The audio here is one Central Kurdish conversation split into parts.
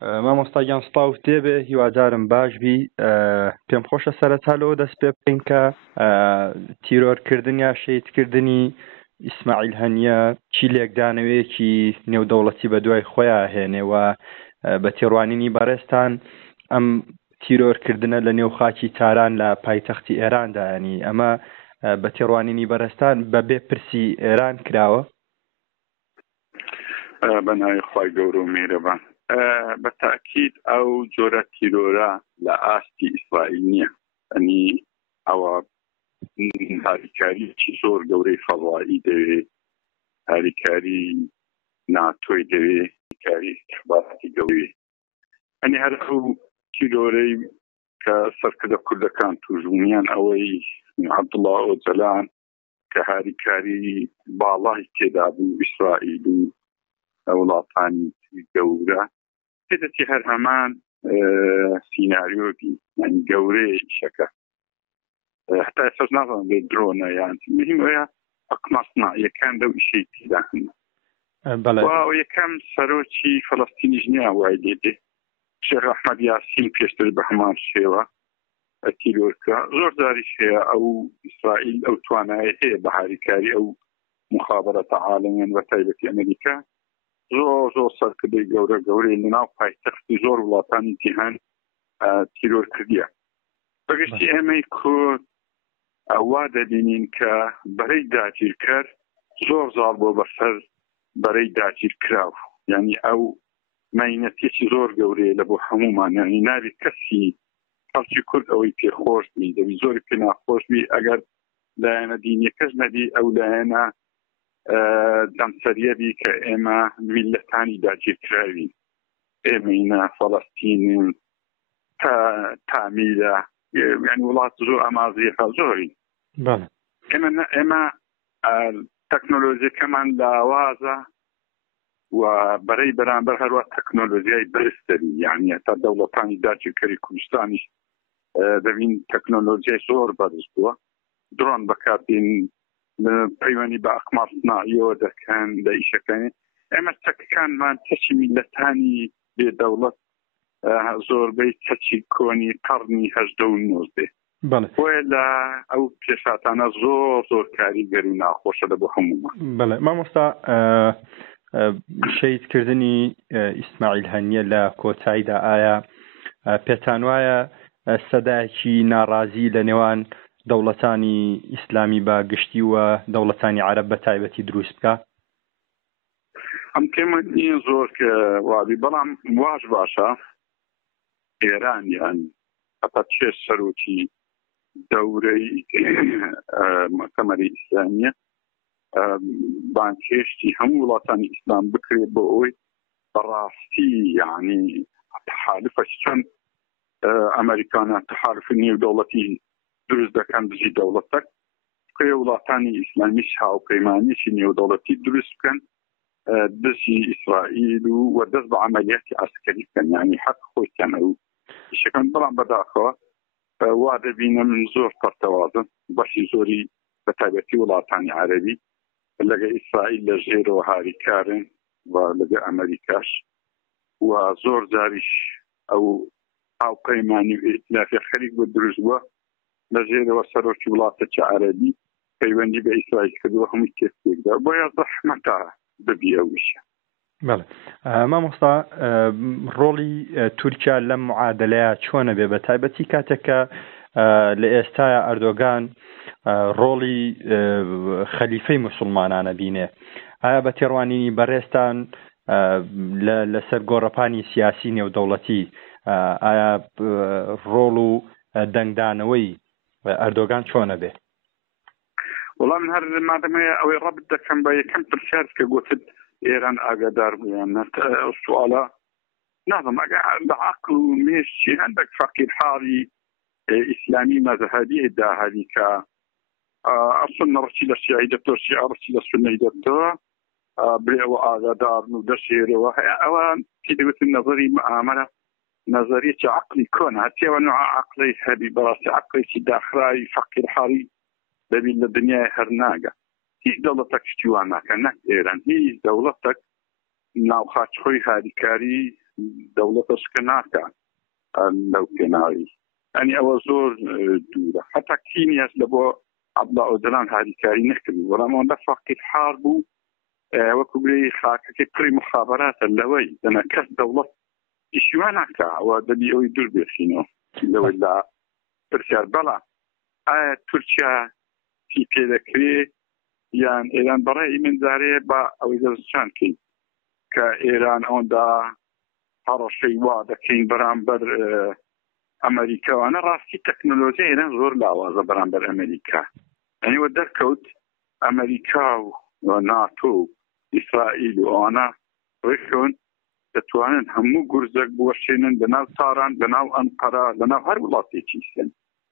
مامۆستاگیان سپاو دێبێ هیوادارم باش بی. پێم خۆشە سەرەتا لەوە دەست پێ بکەین کە تیرۆرکردن یا شەیدکردنی ئیسماعیل هەنیە چی لێکدانەوەیەکی نێودەوڵەتی بە دوای خۆیان هێنێەوە بە تێڕوانینی بەڕێستان ئەم تیرۆرکردنە لە نێو خاکی تاران لە پایتەختی ئێراندا، ینی ئەمە بە تێڕوانینی بەڕێستان بە بێ پرسی ئێران کراوە؟ بەناوی خوای گەورە و میهرەبان، بە تاکید ئەو جۆرە تیرۆرە لە ئاستی ئیسرائیل نییە. ئەنی ئەوە هاریکاریی زۆر گەورەی فەڵایی دەوێت، هاریکاری ناتۆی دەوێت، هاریکاری استخباراتی گەورەی. ئەنی هەر ئەو تیرۆرەی کە سەرکردە کوردەکان توژبوونیان ئەوەی عەبدوڵڵا ئۆجەلان کە هاریکاری باڵای تێدا بوو ئیسرائیل و وڵاتانی گەورە پێدەچی هەر هەمان سیناریۆبی یعنی گەورەیە ئیشەکە. حتا ئێستا نازانم بێ درۆنە یان مهم ئەوەیە ئەقمەصناعیەکان لەو ئیشەی تێدا هەن. و یەکەم سەرۆکی فەڵەستینیش نییە وای دێدێ شێخ ئەحمەد یاسین پێشتر بە هەمان شێوە تیرۆرکە زۆر جاریش هەیە. ئەو ئیسرائیل ئەو توانایە هەیە بە هاریکاری ئەو مخابەرەتە عالەمیان بە تایبەتی ئەمریکا زۆر سەرکردەی گەورە گەورەی لەناو پایتەختی زۆر وڵاتانی جیهان تیرۆر کردیە. بەگشتی ئێمەی کورد وا دەبینین کە بەرەی داگیرکەر زۆر زاڵ بۆ بەسەر بەرەی داگیرکراو، یعنی ئەو مەینەتێکی زۆر گەورەیە لە بۆ هەمومان. یعنی نابێت کەسی خەڵکی کورد ئەوەی پێخۆش بی، دەبی زۆری پێ ناخۆش بی ئەگەر لایەنە دینیەکەش نەبی ئەو لایەنە دەمسەریەبی کە ئێمە میلەتانی داگیرکراوین، ئێمەینە فەڵەستینین تامیلە، یعنی وڵات زۆر ئامازیەکە زۆری. ئێمە تەکنۆلۆژیەکەمان لاوازە و بەرەی بەرامبەر هەروە تەکنۆلۆژیای بەرزتری، یعنی تا دەوڵەتانی داگیرکەری کوردستانیش دەبین تەکنۆلۆژیای زۆر بەرز بووە، درۆن بەکاربین، پەیوەندی بە ئەقمەصناعیەوە دەکەن لە ئیشەکانی. ئێمە چەکەکانمان چەکی میلەتانی بێدەوڵەت زۆربەی چەکی کۆنی قەڕنی هەژدە و نۆزدە بۆیە لە ئەو پێشاتانە زۆر کاریگەر و ناخۆشە لە بۆ هەموومان. بەڵێ مامۆستا، شەیدکردنی ئیسماعیل هەنیە لە کۆتاییدا ئایا پێتان وایە سەدایەکی ناڕازی لە نێوان دەوڵەتانی ئیسلامی بە گشتی و دەوڵەتانی عەرەب بە تایبەتی دروست بکە؟ ئەم پێمە نییە زۆر کە وابی، بەڵام واش باشە ئێران یان هەتا چێ سەرۆکی دەورەی مؤتەمەری ئیسلامیە بانکێشتی هەموو وڵاتانی ئیسلام بکرێت بۆ ئەوەی بەڕاستی یعنی تحالفەش چەند ئەمریکانە تحالفی نێودەوڵەتی دروست دەکەن دژی دەوڵەتەک بکرێ وڵاتانی ئیسلامیش هاوپەیمانیشی نێودەوڵەتی دروست بکەن دژی ئیسرائیل و دەست بە عەمەلیاتی عەسکەری بکەن، یعنی حەق خۆیان ئەو ئیشەکەن. بەڵام بەداخەوە وا دەبینم زۆر پەرتەوازن بەشی زۆری بە تایبەتی وڵاتانی عەرەبی لەگە ئیسرائیل لە ژێرەوە هاریکارن و لەگە ئەمریکاش، و زۆر جاریش ئەو هاوپەیمانی و ئیتلافی خەریک بۆ دروست بووە لە ژێرەوە سەرۆکی وڵاتێکی عەرەبی پەیوەندی بە ئیسرائیل کردووە هەمووی تێکدا بۆیە زەحمەتە ببیە ویشە. بەڵێ مامۆستا، ڕۆڵی تورکیا لەم معادلەیە چۆنە بێ بە تایبەتی کاتێکە لە ئێستاە ئەردۆگان ڕۆڵی خەلیفەی موسڵمانانە بینێ؟ ئایا بە تێڕوانینی بەڕێستان لەسەر گۆڕەپانی سیاسی نێودەوڵەتی ئایا ڕۆڵ و دەنگدانەوەی ئەردۆگان چۆنە بێ؟ وەڵام هەر مادەمەیە ئەوەی ڕەبط دەکەم بە یەکەم پرسیار کە گوتت ئێران ئاگادار بوویان سوالە نازم ئەگە بە عەقڵ و مێشتی هەندێک فەقیر حاڵی ئیسلامی مەذهبی داهەری کە ئەسن ڕچی لە شیعی دەتۆ شیعە ڕچی لە سونەی دەتۆ برێەوە ئاگادارن و دەشێرەوە هەیە ئەوە پێ دەوتن نەزەری مەعامەلە نەزەریەکی عەقلی کۆنە هەتیەوە نوع عەقڵی هەبی بەڕاستی عەقڵێکی داخرای فەقیر حاڵی دەبین لە دنیای هەر ناگە. هیچ دەوڵەتێک شتی وان ناکە، نەک ئێران، هیچ دەوڵەتێک ناوخاچ خۆی هاریکاری دەوڵەتەشکە ناکە لەو پێناوی ئەنی ئەوە زۆر دوورە حتا کینیاش لە بۆ عەبدوڵڵا ئۆجەلان هاریکاری نەکردو بەڵام ئەوەندە فەقیر حار بوو وەکو بڵێ خاکەکەی پڕی مخابەراتە لەوەی دەنا کەس دەوڵەت ئیشیوان ناکە ئەوە دەبی ئەوەی دوور بێخینەوە لەوەی لا پرسیار بەڵا ئایا تورکیا چی پێ دەکرێت یان ئێران بەڕێی من جارێ بە ئەوەی دەستشان کەین کە ئێران ئەوەندا هەڕەشەی وا دەکەین بەرامبەر ئەمریکاوانە ڕاستی تەکنۆلۆژی ئێران زۆر لاوازە بەرامبەر ئەمریکا ئەنیوە دەرکەوت ئەمریکا و ناتۆ و ئیسرائیل و ئەوانە ڕێکەون دەتوانن هەموو گورزەک بوەشێنن لەناو تاران لەناو ئەنقەرە لەناو هەر وڵاتێکی سن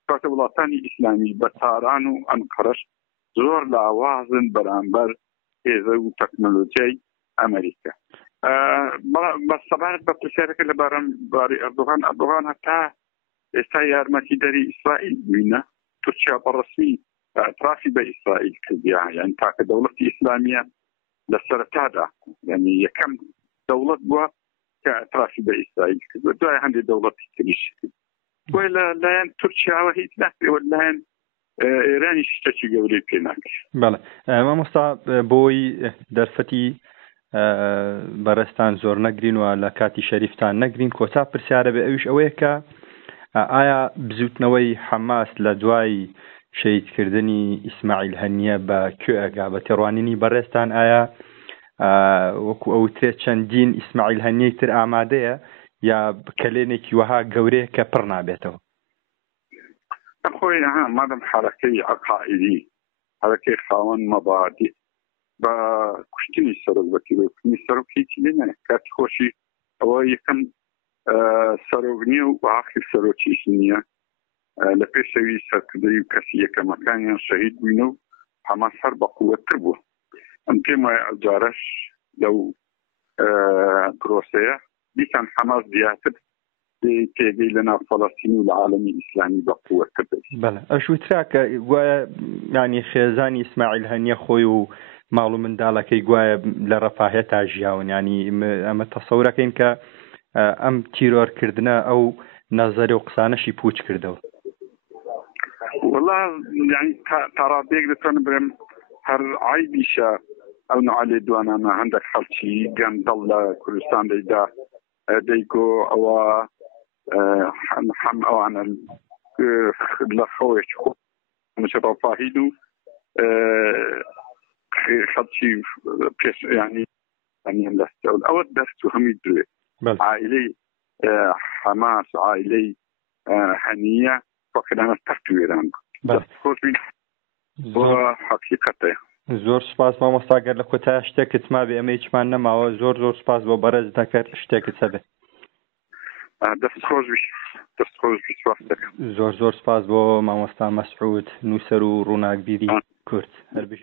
کاتە وڵاتانی ئیسلامی بە تاران و ئەنقەرەش زۆر لاوازن بەرامبەر هێزە و تەکنۆلۆژیای ئەمریکا بە سەبارەت بە پرسیارەکە لە باری ئەردۆغان هەتا ئێستا یارمەتیدەری ئیسرائیل بووینە تورکیا بەڕەسمی اعترافی بە ئیسرائیل کردیا یعنی تاکە دەوڵەتی ئیسلامیە لە سەرەتادا یعنی یەکەم دەوڵەت بووە کە اعترافی بە ئیسرائیل کرد دوای هەندێک دەوڵەتی تریش کرد بۆی لەلایەن تورکیاوە هیچ ناکرێەوە لەلایەن ئێرانی شتێکی گەورەی پێ ناکرێت. بەڵێ مامۆستا بۆی دەرفەتی بەڕێستان زۆر نەگرین و لە کاتی شەریفتان نەگرین کۆتا پرسیارە بێ ئەویش ئەوەیە کە ئایا بزوتنەوەی حەماس لە دوای شەهیدکردنی ئیسماعیل هەنیە بە کوێ ئەگا بە تێڕوانینی بەڕێستان ئایا وەکو ئەوترێت چەندین ئیسماعیل هەنیەی تر ئامادەیە یا کلێنێکی وەها گەورەیە کە پڕ نابێتەوە؟ خۆی مادەم حرەکەی عەقائیدی حرەکەی خاوەن مەبادی بە کوشتنی سەرۆک بەکیلۆکردنی سەرۆک هیچی لێ نایە کاتی خۆشی ئەوە یەکەم سەرۆک نییە و ئاخر سەرۆکیش نییە لە پێشەوی سەرکردەوی و کەسی یەکەمەکانیان شەهید بووینە و حەماس هەر بەقووەتر بووە ئەم پێم وایە ئەوجارەش لەو پرۆسەیە دیسان حەماس زیاتر تێگەی لەناو فەڵەستین و لە عالەمی ئیسلامی بەقووەتر دەبێت. بەڵێ ئەشوترا کە گوایە ینی خێزانی ئیسماعیل هەنیە خۆی و ماڵ و منداڵەکەی گوایە لە ڕەفاهێتا ژیاون ینی ئەمە تەسەورەکەین کە ئەم تیرۆرکردنە ئەو نەزەرە و قسانەشی پوچ کردەوە. والله يعني ترابيك دتون برم هر عيبيشا او نعلي دوانانا عندك خلشي قندل كردستان ديدا ديكو او حم او عن الخوش مش رفاهيدو خلشي يعني الاستول او الدرس هم يدري عائلي حماس عائلي هنيه فقط أنا تحتويران. بله. حقیقته. زۆر سپاس مامۆستا گەر لە کۆتایە شتێکت ما بێ ئەمە هیچمان نەماوە زۆر سپاس بۆ بەرز دەکرد شتێکت هەبێت. دەست خۆش سپاس دەکەم. زۆر سپاس بۆ مامۆستا مەسعود نووسەر و ڕووناکبیری کورد هەر بژی